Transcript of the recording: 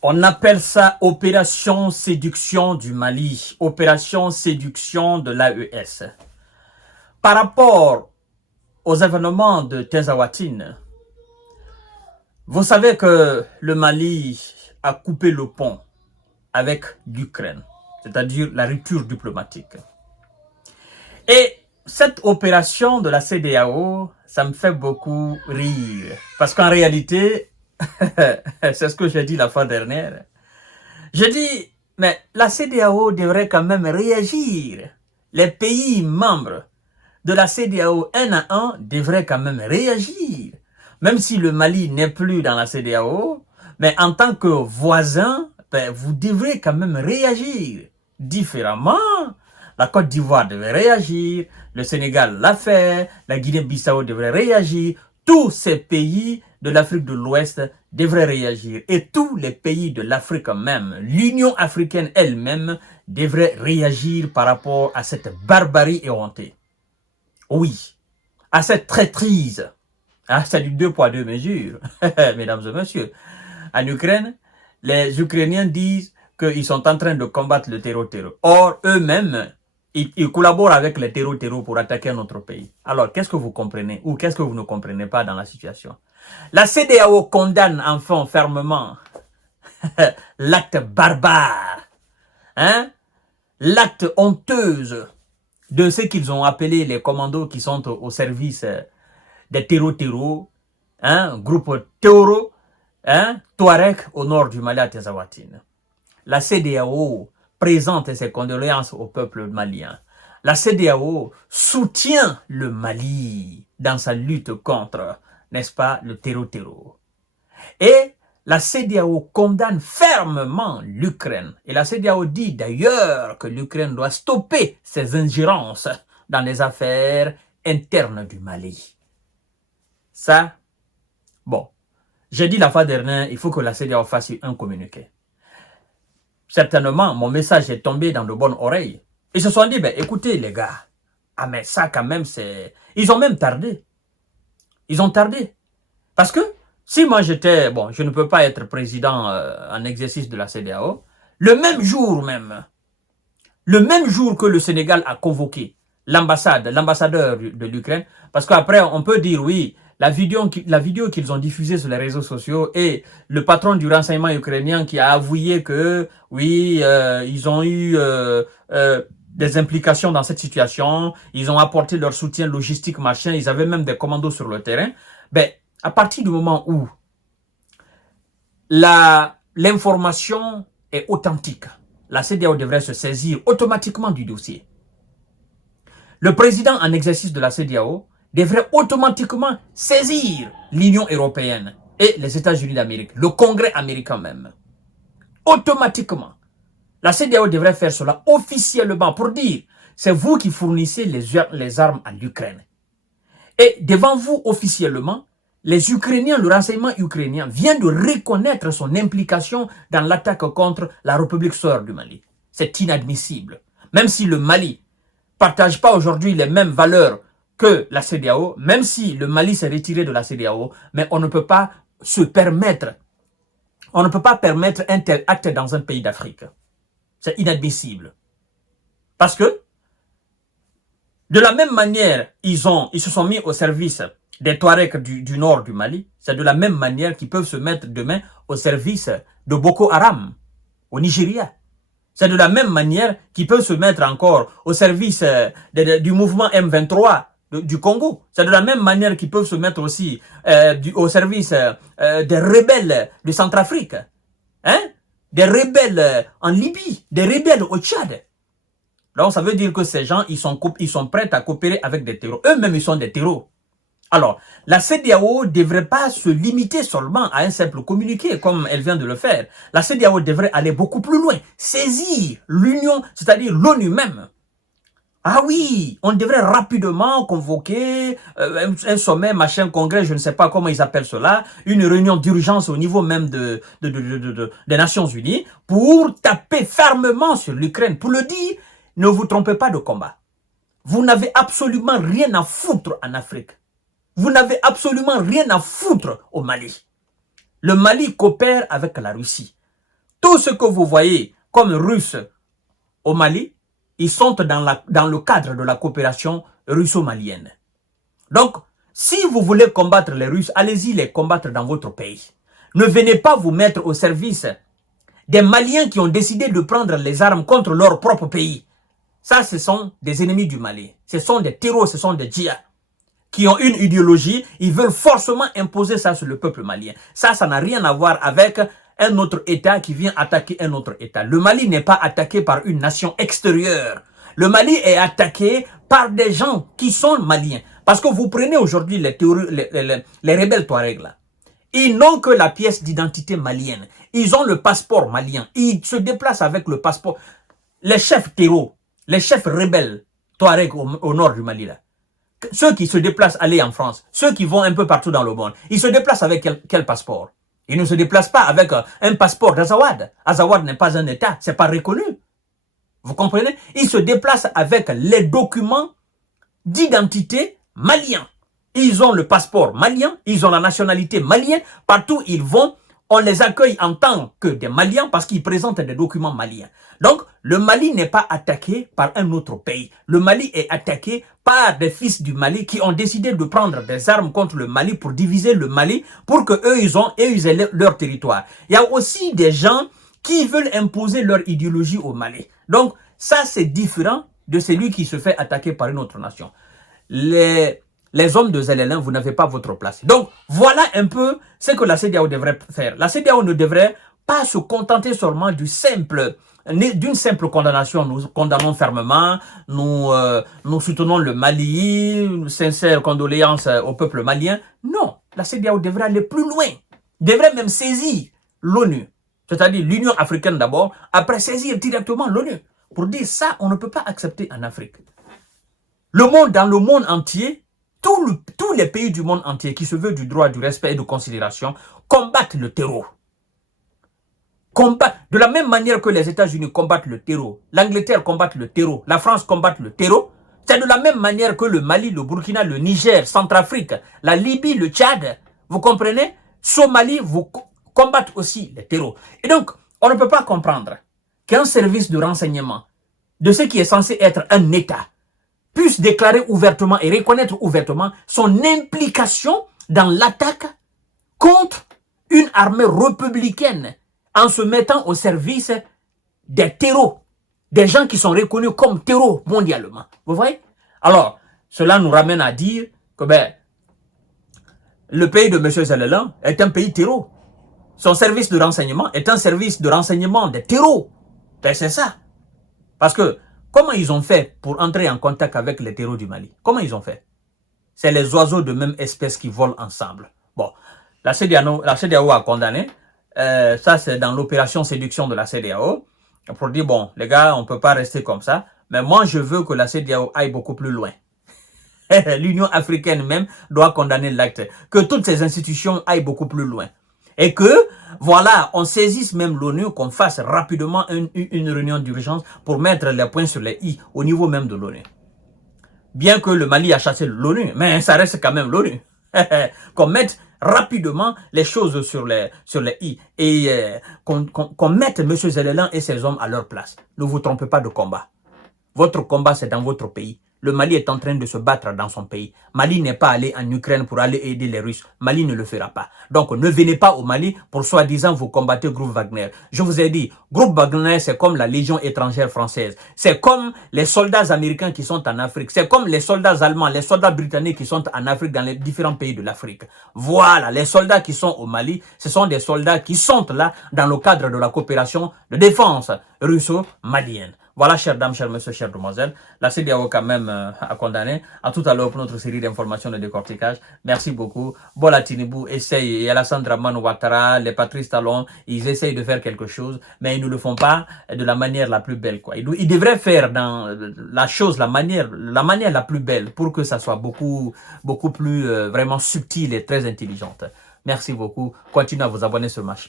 On appelle ça opération séduction du Mali, opération séduction de l'AES. Par rapport aux événements de Tezawatine, vous savez que le Mali a coupé le pont avec l'Ukraine, c'est-à-dire la rupture diplomatique. Et cette opération de la CEDEAO, ça me fait beaucoup rire. Parce qu'en réalité, c'est ce que j'ai dit la fois dernière. Je dis, mais la CEDEAO devrait quand même réagir. Les pays membres de la CEDEAO, un à un, devraient quand même réagir. Même si le Mali n'est plus dans la CEDEAO, mais en tant que voisin, ben, vous devrez quand même réagir différemment. La Côte d'Ivoire devrait réagir, le Sénégal l'a fait, la Guinée-Bissau devrait réagir. Tous ces pays de l'Afrique de l'Ouest devraient réagir. Et tous les pays de l'Afrique même, l'Union africaine elle-même, devrait réagir par rapport à cette barbarie éhontée. Oui, à cette traîtrise. Ah, c'est du 2 poids 2 mesures, mesdames et messieurs. En Ukraine, les Ukrainiens disent qu'ils sont en train de combattre le terreau-terreau. Or, eux-mêmes, ils collaborent avec les terreau-terreau pour attaquer notre pays. Alors, qu'est-ce que vous comprenez ou qu'est-ce que vous ne comprenez pas dans la situation? La CEDEAO condamne enfin fermement l'acte barbare, hein? L'acte honteuse de ce qu'ils ont appelé les commandos qui sont au service des terreau-terreau, hein? Groupe Teoro, hein? Touareg au nord du Mali à Tezawatine. La CEDEAO présente ses condoléances au peuple malien. La CEDEAO soutient le Mali dans sa lutte contre, n'est-ce pas, le terreau-terreau. Et la CEDEAO condamne fermement l'Ukraine. Et la CEDEAO dit d'ailleurs que l'Ukraine doit stopper ses ingérences dans les affaires internes du Mali. Ça, bon, j'ai dit la fois dernière, il faut que la CEDEAO fasse un communiqué. Certainement, mon message est tombé dans de bonnes oreilles. Ils se sont dit, ben écoutez les gars, ah mais ça quand même c'est... Ils ont même tardé. Ils ont tardé. Parce que si moi j'étais... Bon, je ne peux pas être président en exercice de la CEDEAO. Le même jour que le Sénégal a convoqué l'ambassadeur de l'Ukraine, parce qu'après on peut dire oui, la vidéo qu'ils ont diffusée sur les réseaux sociaux et le patron du renseignement ukrainien qui a avoué que oui, ils ont eu des implications dans cette situation, ils ont apporté leur soutien logistique, machin, ils avaient même des commandos sur le terrain. Ben, à partir du moment où l'information est authentique, la CEDEAO devrait se saisir automatiquement du dossier. Le président en exercice de la CEDEAO devrait automatiquement saisir l'Union européenne et les États-Unis d'Amérique, le Congrès américain même. Automatiquement. La CEDEAO devrait faire cela officiellement pour dire c'est vous qui fournissez les armes à l'Ukraine. Et devant vous officiellement, les Ukrainiens, le renseignement ukrainien vient de reconnaître son implication dans l'attaque contre la République sœur du Mali. C'est inadmissible. Même si le Mali ne partage pas aujourd'hui les mêmes valeurs que la CEDEAO, même si le Mali s'est retiré de la CEDEAO, mais on ne peut pas se permettre, on ne peut pas permettre un tel acte dans un pays d'Afrique. C'est inadmissible. Parce que, de la même manière, ils se sont mis au service des Touaregs du nord du Mali, c'est de la même manière qu'ils peuvent se mettre demain au service de Boko Haram, au Nigeria. C'est de la même manière qu'ils peuvent se mettre encore au service du mouvement M23 du Congo. C'est de la même manière qu'ils peuvent se mettre aussi au service des rebelles de Centrafrique. Hein? Des rebelles en Libye, des rebelles au Tchad. Donc ça veut dire que ces gens, ils sont prêts à coopérer avec des terreaux. Eux-mêmes, ils sont des terreaux. Alors, la CEDEAO ne devrait pas se limiter seulement à un simple communiqué, comme elle vient de le faire. La CEDEAO devrait aller beaucoup plus loin, saisir l'Union, c'est-à-dire l'ONU même. Ah oui, on devrait rapidement convoquer un sommet, machin, congrès, je ne sais pas comment ils appellent cela, une réunion d'urgence au niveau même des Nations Unies, pour taper fermement sur l'Ukraine, pour le dire, ne vous trompez pas de combat. Vous n'avez absolument rien à foutre en Afrique. Vous n'avez absolument rien à foutre au Mali. Le Mali coopère avec la Russie. Tout ce que vous voyez comme Russes au Mali, ils sont dans le cadre de la coopération russo-malienne. Donc, si vous voulez combattre les Russes, allez-y les combattre dans votre pays. Ne venez pas vous mettre au service des Maliens qui ont décidé de prendre les armes contre leur propre pays. Ça, ce sont des ennemis du Mali. Ce sont des terroristes, ce sont des djihad qui ont une idéologie. Ils veulent forcément imposer ça sur le peuple malien. Ça n'a rien à voir avec un autre État qui vient attaquer un autre État. Le Mali n'est pas attaqué par une nation extérieure. Le Mali est attaqué par des gens qui sont maliens. Parce que vous prenez aujourd'hui les rebelles Touareg là. Ils n'ont que la pièce d'identité malienne. Ils ont le passeport malien. Ils se déplacent avec le passeport. Les chefs terreaux, les chefs rebelles Touareg au nord du Mali là. Ceux qui se déplacent aller en France, ceux qui vont un peu partout dans le monde, ils se déplacent avec quel passeport? Ils ne se déplacent pas avec un passeport d'Azawad. Azawad n'est pas un État, c'est pas reconnu. Vous comprenez? Ils se déplacent avec les documents d'identité maliens. Ils ont le passeport malien, ils ont la nationalité malienne. Partout où ils vont, on les accueille en tant que des Maliens parce qu'ils présentent des documents maliens. Donc, le Mali n'est pas attaqué par un autre pays. Le Mali est attaqué par des fils du Mali qui ont décidé de prendre des armes contre le Mali pour diviser le Mali, pour que eux ils aient leur territoire. Il y a aussi des gens qui veulent imposer leur idéologie au Mali. Donc, ça c'est différent de celui qui se fait attaquer par une autre nation. Les hommes de Zélélin, vous n'avez pas votre place. Donc, voilà un peu ce que la CEDEAO devrait faire. La CEDEAO ne devrait pas se contenter seulement d'une simple condamnation. Nous condamnons fermement, nous soutenons le Mali, sincères condoléances au peuple malien. Non, la CEDEAO devrait aller plus loin. Devrait même saisir l'ONU, c'est-à-dire l'Union africaine d'abord, après saisir directement l'ONU, pour dire ça, on ne peut pas accepter en Afrique. Dans le monde entier, tous les pays du monde entier qui se veulent du droit, du respect et de considération combattent le terreau. De la même manière que les États-Unis combattent le terreau, l'Angleterre combat le terreau, la France combat le terreau, c'est de la même manière que le Mali, le Burkina, le Niger, Centrafrique, la Libye, le Tchad, vous comprenez? Somalie, vous combattent aussi le terreau. Et donc, on ne peut pas comprendre qu'un service de renseignement de ce qui est censé être un État puisse déclarer ouvertement et reconnaître ouvertement son implication dans l'attaque contre une armée républicaine en se mettant au service des terreaux, des gens qui sont reconnus comme terreaux mondialement. Vous voyez? Alors, cela nous ramène à dire que le pays de M. Zélélan est un pays terreau. Son service de renseignement est un service de renseignement des terreaux. Ben, c'est ça. Parce que comment ils ont fait pour entrer en contact avec les terreaux du Mali? Comment ils ont fait? C'est les oiseaux de même espèce qui volent ensemble. Bon, la CEDEAO a condamné. Ça, c'est dans l'opération séduction de la CEDEAO. Pour dire, bon, les gars, on ne peut pas rester comme ça. Mais moi, je veux que la CEDEAO aille beaucoup plus loin. L'Union africaine même doit condamner l'acte. Que toutes ces institutions aillent beaucoup plus loin. Et que, voilà, on saisisse même l'ONU, qu'on fasse rapidement une réunion d'urgence pour mettre les points sur les i au niveau même de l'ONU. Bien que le Mali a chassé l'ONU, mais ça reste quand même l'ONU. Qu'on mette rapidement les choses sur les i et qu'on mette M. Zélélan et ses hommes à leur place. Ne vous trompez pas de combat. Votre combat, c'est dans votre pays. Le Mali est en train de se battre dans son pays. Mali n'est pas allé en Ukraine pour aller aider les Russes. Mali ne le fera pas. Donc, ne venez pas au Mali pour soi-disant vous combattre groupe Wagner. Je vous ai dit, groupe Wagner, c'est comme la Légion étrangère française. C'est comme les soldats américains qui sont en Afrique. C'est comme les soldats allemands, les soldats britanniques qui sont en Afrique, dans les différents pays de l'Afrique. Voilà, les soldats qui sont au Mali, ce sont des soldats qui sont là dans le cadre de la coopération de défense russo-malienne. Voilà, chères dames, chers messieurs, chères demoiselles, la CEDEAO quand même a condamné. À tout à l'heure pour notre série d'informations de décortiquage. Merci beaucoup. Bola Tinubu essaye, et Alassane Dramane Ouattara, les Patrice Talon, ils essayent de faire quelque chose, mais ils ne le font pas de la manière la plus belle, quoi. Ils devraient faire dans la manière la plus belle pour que ça soit beaucoup plus vraiment subtil et très intelligente. Merci beaucoup. Continuez à vous abonner sur ma chaîne.